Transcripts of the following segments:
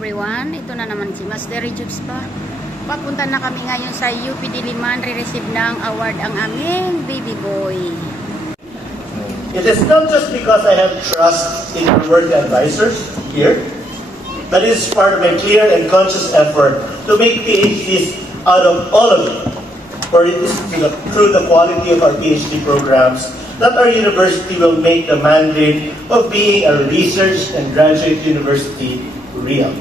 everyone, ito na naman si Master Jobs pa. Papunta na kami ngayon sa UP Diliman, re-receive ng award ang aming baby boy. It is not just because I have trust in your worthy advisors here, but it is part of my clear and conscious effort to make PhDs out of all of you. For it is through the quality of our PhD programs that our university will make the mandate of being a research and graduate university real.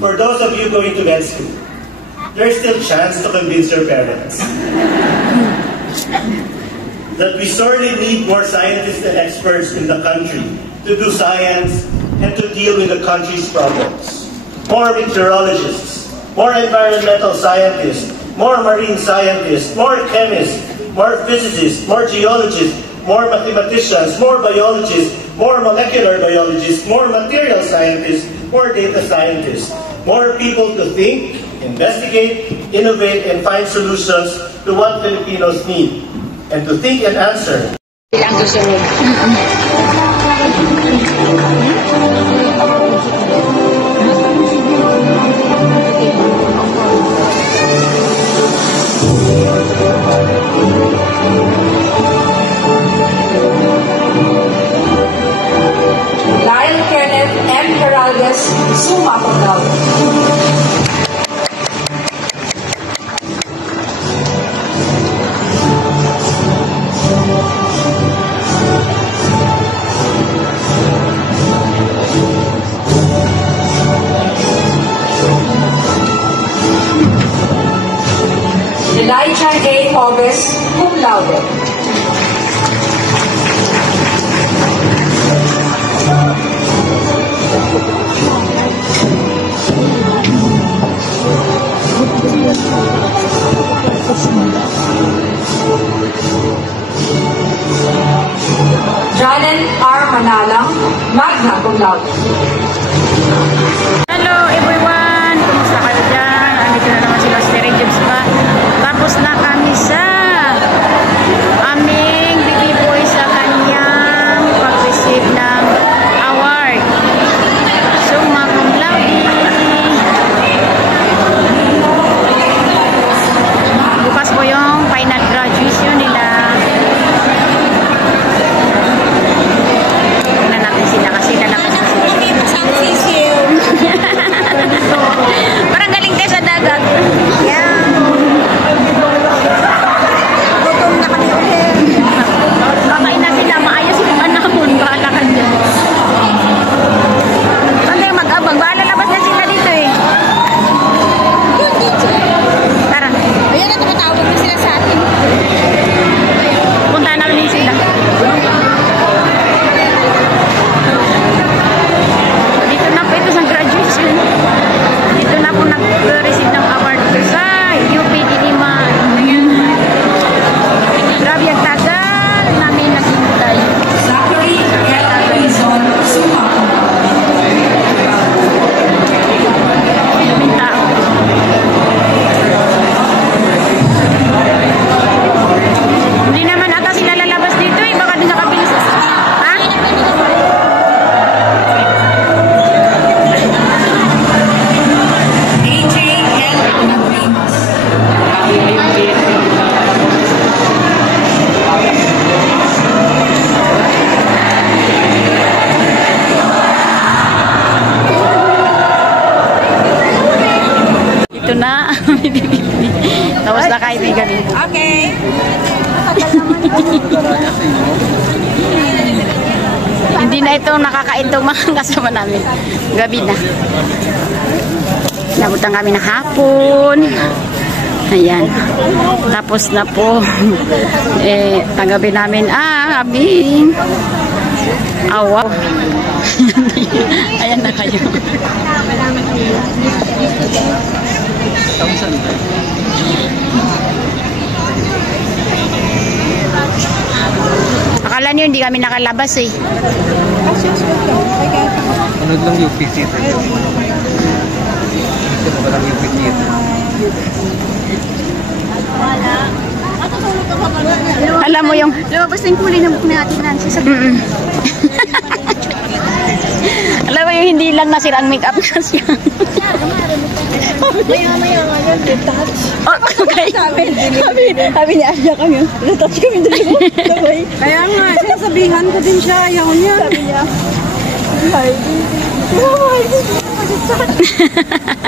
For those of you going to med school, there is still a chance to convince your parents that we sorely need more scientists and experts in the country to do science and to deal with the country's problems. More meteorologists, more environmental scientists, more marine scientists, more chemists, more physicists, more geologists, more mathematicians, more biologists, more molecular biologists, more material scientists, more data scientists, more people to think, investigate, innovate, and find solutions to what Filipinos need, and to think and answer. Lyle Kenneth M. Heraldez, summa cum laude. Elijah A. Hobbes, cum laude. Janen R. Manalang, magna cum laude. Hello everyone! Kumusta kayo dyan? Andito na naman si Master Jobs pa. Tapos na kami sa aming baby boy sa kanyang pag-receive ng award. Summa cum laude. Bukas po yung final graduation nila. Tingnan natin sila kasi lalabas na sila. Parang galing tayo sa dagat. Yeah. Gutom na kami ulit. Kakain na sila. Maayos yung anamon. Bahala ka dyan. Saan tayo mag-abang? Bahala labas na sila dito eh. Tara. Ayan na, tumatawag na sila sa atin. Punta namin sila. Dito na po ito sa graduation. Dito na po nag-receive ng award ko sa UP Diliman. Grabe ang tagal namin naghintay. Zachary L. Quezon, summa cum laude. Daming tao. Hindi naman ata sila lalabas dito eh. Baka din nakabilis. Ha? AJ L. Nagrimas. Ito na. Tapos na kaibigan. Okay. Hindi na ito nakakaintong mga kasama namin. Gabi na. Nabutan kami ng hapon. Ayan. Tapos na po. Tanggapin namin aming awa. Ayan na kayo. Akala niyo hindi kami nakalabas eh. Ano lang yung UPC? Ito ba lang UPC? Wala. Alam mo yung... Lumabas na yung kulay ng book na atin, Nancy. Alam mo yung hindi lang nasira ang makeup kasi. Maya-maya nga yun, detach. Oh, okay. Sabi ni Aja kami, detach kami dalawa. Kaya nga, sinasabihan ko din siya, ayaw niya. Sabi niya,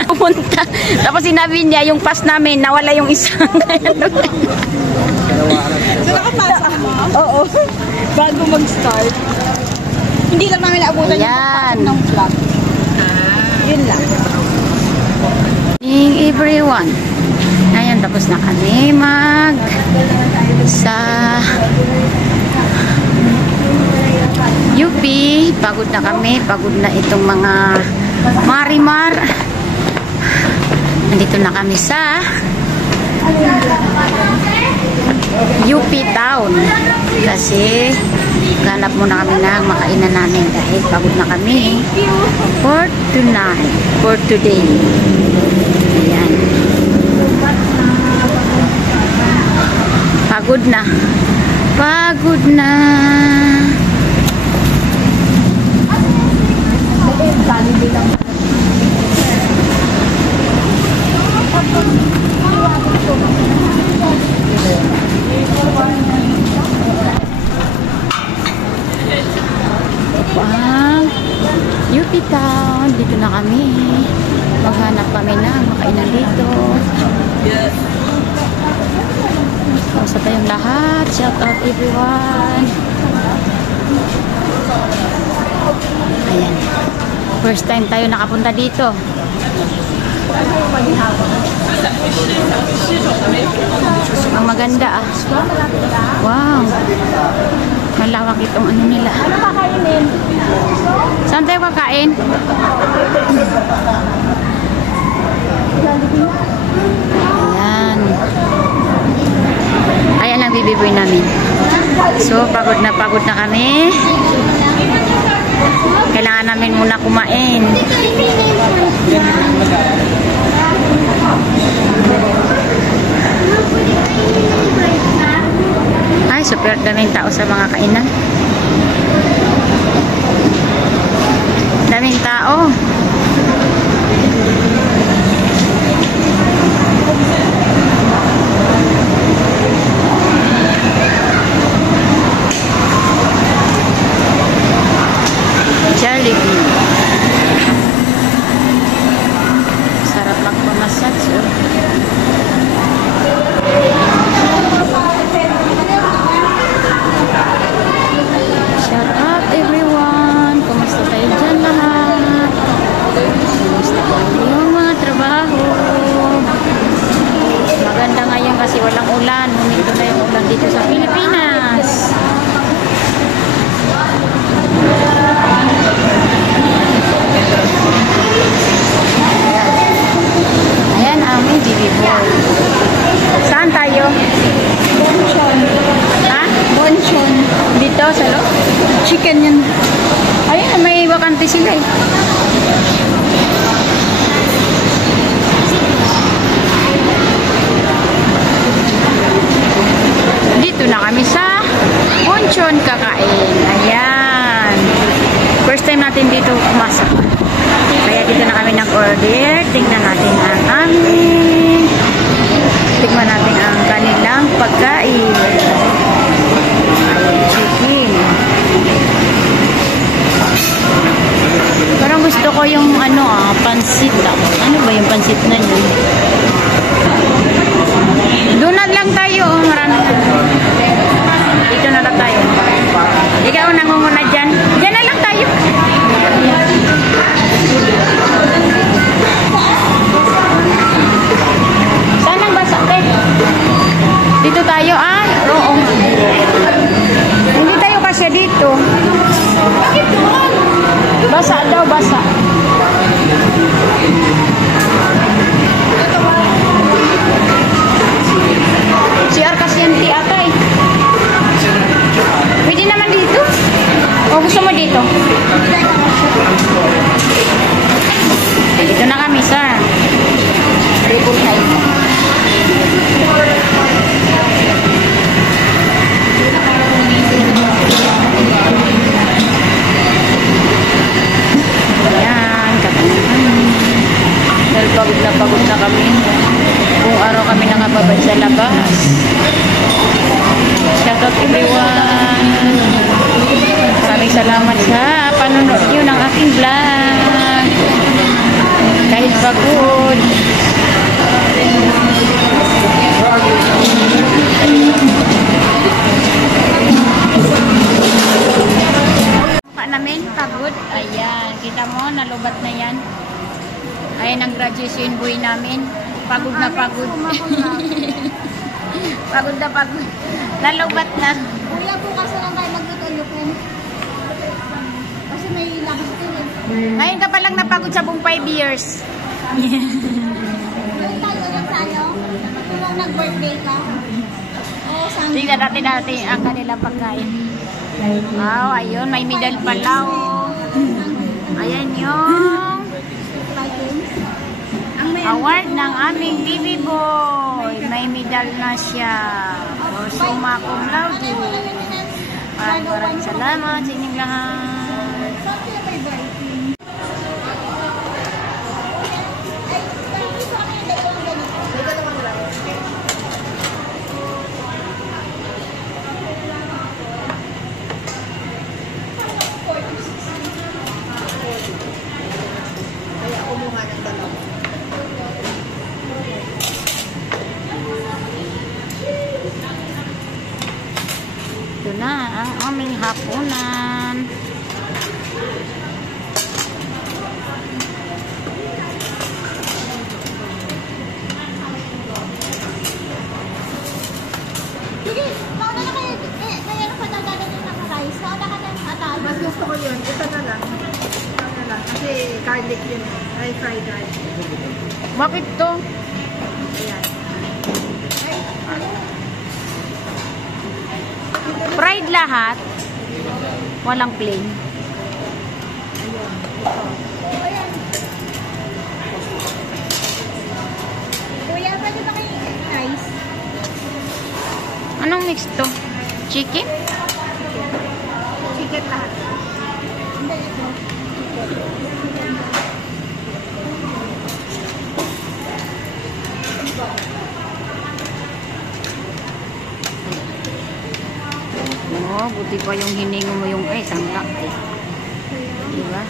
pumunta. Tapos sinabi niya, yung pass namin, nawala yung isang. So nakapasok mo? Oo. Bago mag-start. Hindi lang namin naabutan Yan. yung ng flat. Yun lang. Morning everyone. Ngayon, tapos na kami sa UP. Pagod na kami. Pagod na itong mga marimar. Nandito na kami sa UP Town. Kasi ganap muna kami ng makainan namin dahil pagod na kami for tonight, for today. Ayan. Pagod na. Pagod na. UP Town, dito na kami. Maghanap kami na makainan dito. Kamusta tayong lahat? Shout out everyone. Ayan. First time tayo nakapunta dito. Ang maganda ah. Wow. Malawak itong ano nila. Ano kakainin? Saan tayo kakain? Ayan. Ayan ang bibiboy namin. So, pagod na kami. Kailangan namin muna kumain. Ay, super daming tao sa mga kainan. Daming tao. Jollibee. Sarap magpamassage. Shout out everyone. Kumusta tayo dyan lahat? Kumusta kayo yung mga trabaho? Maganda ngayon kasi walang ulan. Huminto na yung ulan dito sa Pilipinas. Ayan ang may bibiboy. Saan tayo? Bonchon. Ha? Bonchon. Dito sa loob? Chicken yan. Ayun, may bakante sila eh. Dito na kami sa Bonchon kakain. Ayan. First time natin dito pumasok. Kaya dito na kami nag-order. Tingnan natin ang amin. Tingnan natin ang kanilang pagkain. Chicken. Parang gusto ko yung pansit lang. Ano ba yung pansit na yun? Doon na lang tayo. Marami na. Dito na lang tayo. Ikaw nangunguna dyan. Dyan na lang tayo. Saan ang basa? Dito tayo. Oo. Hindi tayo kasi dito. Basa daw, basa. pagod na kami. Buong araw kami nakababad sa labas. Shout out everyone. Maraming salamat sa panonood nyo ng aking vlog. Kahit pagod. Mukha namin pagod. Ayan. Kita mo, nalubat na yan. Ayan ang graduation boy namin. Pagod na pagod. Pagod na pagod. Nalubat na. Kuya, bukas na lang tayo magtutulukin. Kasi may lakas din eh. Ngayon ka palang napagod sa buong 5 years. Yung tayo lang sa ano, kung nag-birthday ka. Oo, Sunday. Tingnan natin ang kanilang pagkain. Wow, ayun. May medal pala. Oh. Ayan yung award ng aming baby boy. May medal na siya. O, summa cum laude. Maraming salamat sa inyong lahat. Ito na ang aming hapunan. Sige, mauna na kayo. Kaya na padagdagan yung naka-rice. Mauna ka na atal. Mas gusto ko yun. Ito na lang. Ito na lang. Kasi garlic yun. Ay, fried rice. Bakit to? Ayan. Fried lahat. Walang plain. Kuya, pwede ba kayo rice? Anong mix to? Chicken? Chicken lahat. Hindi, ito. Oo, buti pa yung hiningo mo yung sangkap eh. Diba?